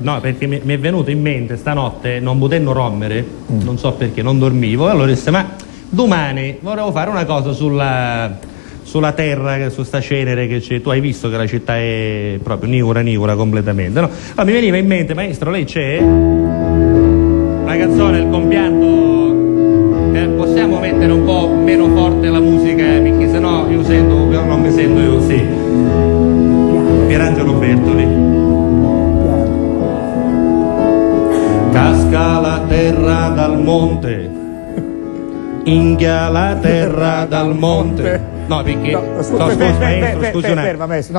No, perché mi è venuto in mente stanotte, non potendo dormire, non so perché, non dormivo, e allora disse, ma domani volevo fare una cosa sulla terra, su sta cenere che c'è. Tu hai visto che la città è proprio nigura completamente, no? Allora mi veniva in mente, maestro, lei c'è? La canzone, il compianto, possiamo mettere un po' meno forte la musica, perché sennò io non mi sento io, sì. Pierangelo Bertoli. Casca la terra dal monte, inghia la terra dal monte. No, perché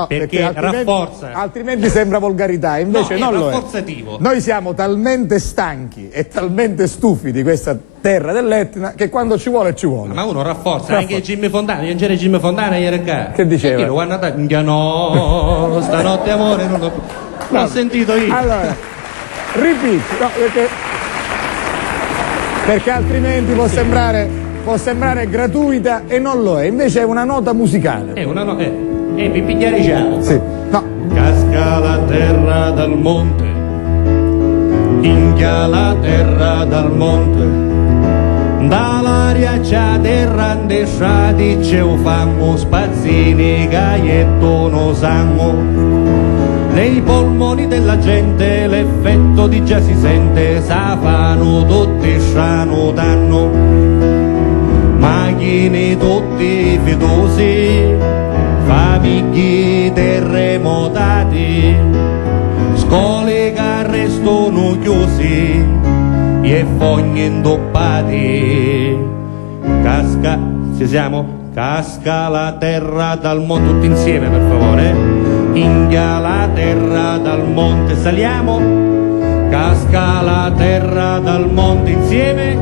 perché rafforza. Altrimenti sembra volgarità, invece no, non lo è. Rafforzativo. Noi siamo talmente stanchi e talmente stufi di questa terra dell'Etna che quando ci vuole ci vuole. Ma uno rafforza. Anche Jimmy Fontana, io c'era Jimmy Fontana ieri qua. Che diceva? No, stanotte amore non l'ho sentito io. Allora, repeat, no, perché altrimenti può sembrare gratuita e non lo è, invece è una nota musicale. È una nota, pippigliariciano. Sì. No. Casca la terra dal monte, inghia la terra dal monte, dall'aria c'è terra andesciati, c'è un famo spazzini, gaietto no sangue. Nei polmoni della gente l'effetto di già si sente, safano tutti sciano danno, macchine tutti fidusi, famigli terremotati, scuole che restano chiusi e fogni indoppati. Casca, ci siamo? Casca la terra dal monte, tutti insieme per favore. Inghia la terra dal monte, saliamo. Casca la terra dal monte insieme.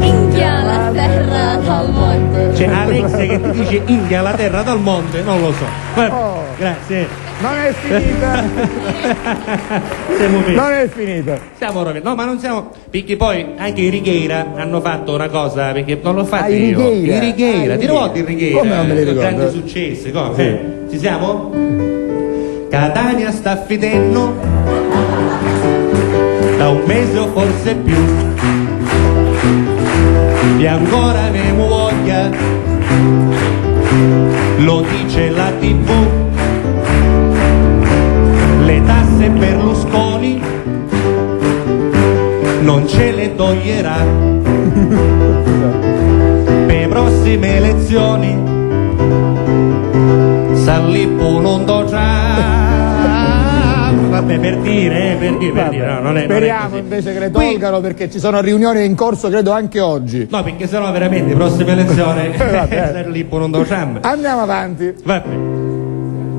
Inghia la terra dal monte. C'è Alexia che ti dice inghia la terra dal monte, non lo so. Oh, grazie. Non è finita. Non è finita. Siamo roventi. No, ma non siamo. Perché poi anche i Righeira hanno fatto una cosa, perché non l'ho fatto io. I Righeira, ti ricordi i Righeira? Come non me li ricordo? Grandi successi, come? Sì. Ci siamo? Catania sta fidendo da un mese o forse più, e ancora avemo voglia, lo dice la TV, le tasse Berlusconi non ce le toglierà, per le prossime elezioni Salippo non dovrà. Vabbè, per dire, no, non è. Speriamo invece che le tolgano, perché ci sono riunioni in corso, credo anche oggi. No, perché sennò veramente le prossime elezioni Salippo non dovrà. Andiamo avanti. Vabbè.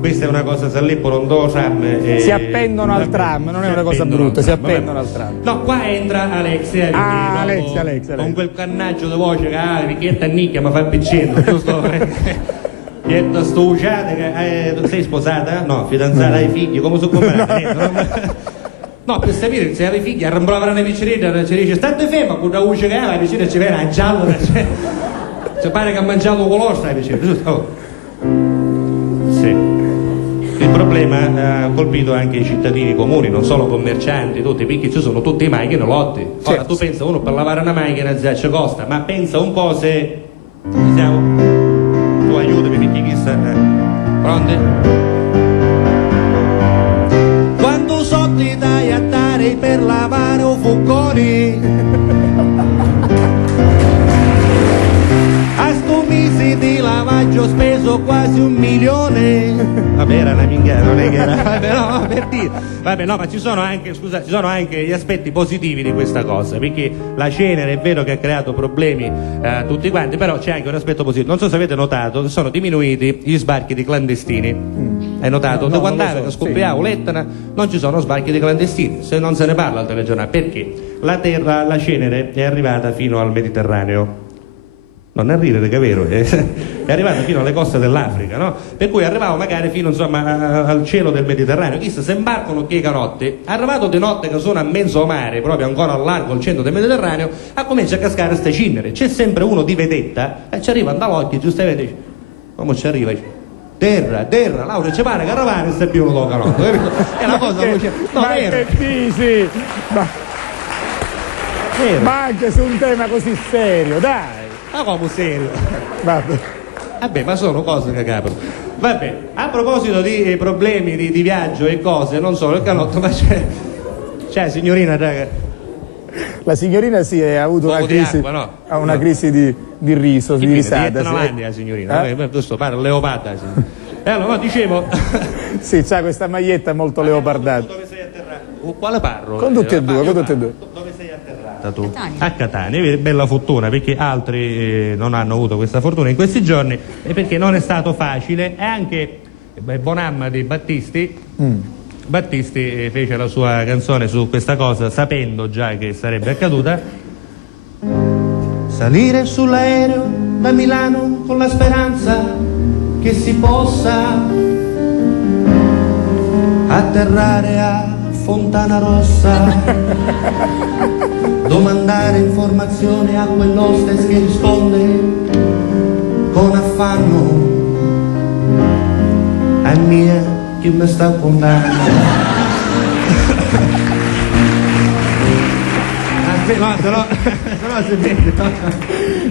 Questa è una cosa, Salippo non dovrà. Si appendono al tram, non è una cosa brutta, si appendono al tram. No, qua entra Alexia. Alexia. Con quel cannaggio di voce che ha, Picchietta nicchia, ma fa piccino, giusto? Pietta stuciata, sei sposata? No, fidanzata, hai figli, come sono comprato? No, per sapere se avevi figli, arramblavano le piccine, ci dice state ferma, con la voce che ha, la piccina ci viene a giallo, ci pare che ha mangiato colostra la piccina, giusto? Oh. Sì. Il problema ha colpito anche i cittadini comuni, non solo commercianti, tutti, perché ci sono tutti i macchine lotti. Ora tu pensa, uno per lavare una macchina ci costa, ma pensa un po' se siamo. Tu aiutami perché chissà. Pronti? Quando so ti dai a dare per lavare un fucconi, a sto mese di lavaggio ho speso quasi 1 milione. Vabbè, era una minchia, non è che era. Vabbè, no, per dire. Vabbè, no, ma ci sono anche gli aspetti positivi di questa cosa, perché la cenere è vero che ha creato problemi a tutti quanti, però c'è anche un aspetto positivo. Non so se avete notato che sono diminuiti gli sbarchi di clandestini. Hai notato? Da quando che scoppiavo l'Etna non ci sono sbarchi di clandestini, se non se ne parla al telegiornale, perché la cenere è arrivata fino al Mediterraneo. Non a ridere, che è vero, è arrivata fino alle coste dell'Africa, no? Per cui arrivava magari fino, insomma, al cielo del Mediterraneo. Chissà, se imbarcano che canotte, arrivato di notte che sono a mezzo mare, proprio ancora al largo, al centro del Mediterraneo, comincia a cascare ste cinere. C'è sempre uno di vedetta, e ci arriva dall'occhio, giustamente dice, come ci arriva? terra, Laura ci pare caravane e se più lo toccano, capito? È la cosa che no, ma che dici? Ma anche su un tema così serio, dai. Ma come serio? Vabbè, ma sono cose che caprono. Vabbè, a proposito di problemi di viaggio e cose, non solo il canotto, ma c'è signorina, raga. La signorina sì, ha avuto una crisi, acqua, no? ha una crisi di riso, di risata. Avanti la signorina, giusto, parla leoparda. E allora, dicevo... sì, c'ha questa maglietta molto leopardata. Dove sei atterrato? Quale parro? Con tutti e due, con tutti e due. Dove sei atterrata tu? A Catania, bella fortuna, perché altri non hanno avuto questa fortuna in questi giorni, e perché non è stato facile, e anche Bonamma di Battisti fece la sua canzone su questa cosa sapendo già che sarebbe accaduta. Salire sull'aereo da Milano con la speranza che si possa atterrare a Fontana Rossa, domandare informazione a quell'hostess che risponde con affanno a mia chi mi sta contando.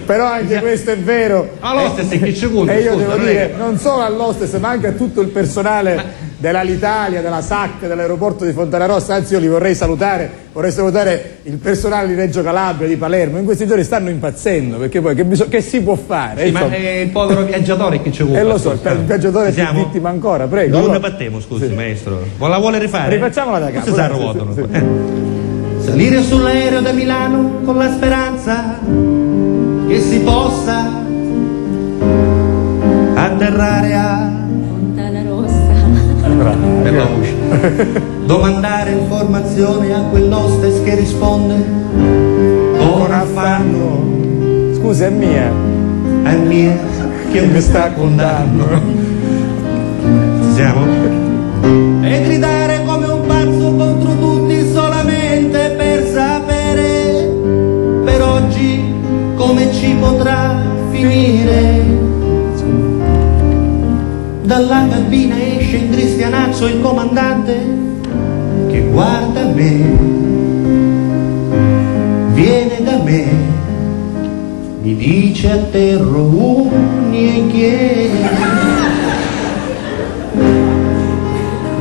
Però anche questo è vero. All'hostess che ci conta, e io devo dire, non solo all'hostess ma anche a tutto il personale dell'Alitalia, della SAC, dell'aeroporto di Fontanarossa. Anzi, io li vorrei salutare il personale di Reggio Calabria, di Palermo. In questi giorni stanno impazzendo, perché poi che si può fare? Sì, ma è il povero viaggiatore che ci vuole. E lo so, il viaggiatore è vittima ancora, prego. Non allora. ne battiamo, scusi, maestro. La vuole rifare? Rifacciamola da capo. Salire sull'aereo da Milano con la speranza che si possa atterrare a Fontana Rossa. Per la voce. Domandare informazione a quell'hostess che risponde con affanno. Scusa, è mia. È mia che mi sta condannando. Ci siamo? E gridare come un pazzo contro tutti solamente per sapere per oggi come ci potrà finire. Dalla cabina esce in cristianazzo il comandante che guarda me, viene da me, mi dice a terro uni e chiede.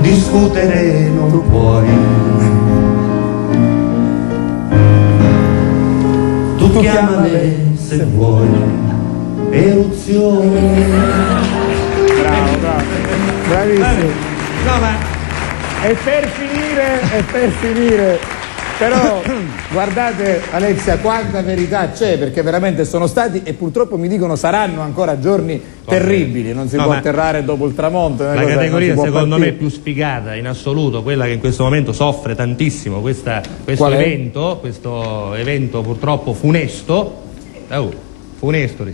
Discutere non puoi, tu chiamale se vuoi, eruzione. Bravo, bravissimo. No, ma e per finire, però guardate Alexia quanta verità c'è, perché veramente sono stati e purtroppo mi dicono saranno ancora giorni terribili, non si può atterrare dopo il tramonto. La categoria secondo me più sfigata in assoluto, quella che in questo momento soffre tantissimo questo evento purtroppo funesto. Funesto.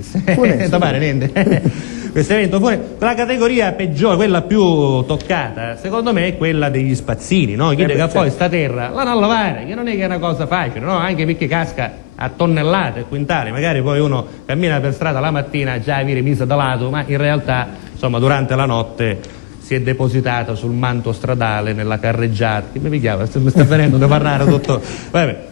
Pare niente. Questo evento la categoria peggiore, quella più toccata, secondo me è quella degli spazzini, no? Chi che poi sta terra la non lavare, che non è che è una cosa facile, no? Anche perché casca a tonnellate, a quintali, magari poi uno cammina per strada la mattina già avere mise da lato, ma in realtà, insomma, durante la notte si è depositata sul manto stradale nella carreggiata. Che mi picchiava, mi sta venendo da parlare tutto. Vabbè.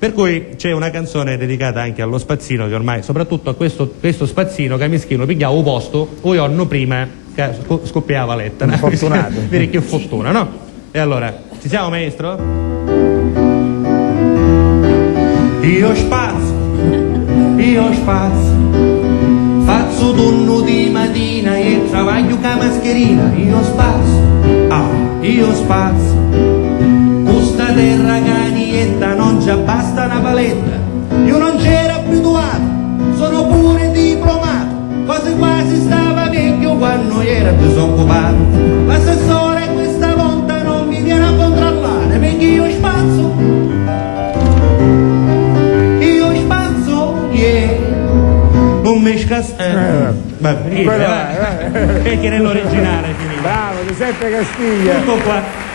Per cui c'è una canzone dedicata anche allo spazzino, che ormai, soprattutto a questo spazzino che mischino pigliava un posto, o giorno prima che scoppiava l'etta. Fortunato. Vedi che fortuna, no? E allora, ci siamo, maestro? Io spazio, faccio turno di mattina e travaglio con la mascherina. Io spazio, questa terra canietta non già basta una paletta. Io non c'era abituato, sono pure diplomato, quasi quasi stava vecchio quando era disoccupato. L'assessore questa volta non mi viene a controllare perché io spazio, yeah. Non mi scassa. Perché nell'originale finito. Bravo, Giuseppe Castiglia. Tutto qua.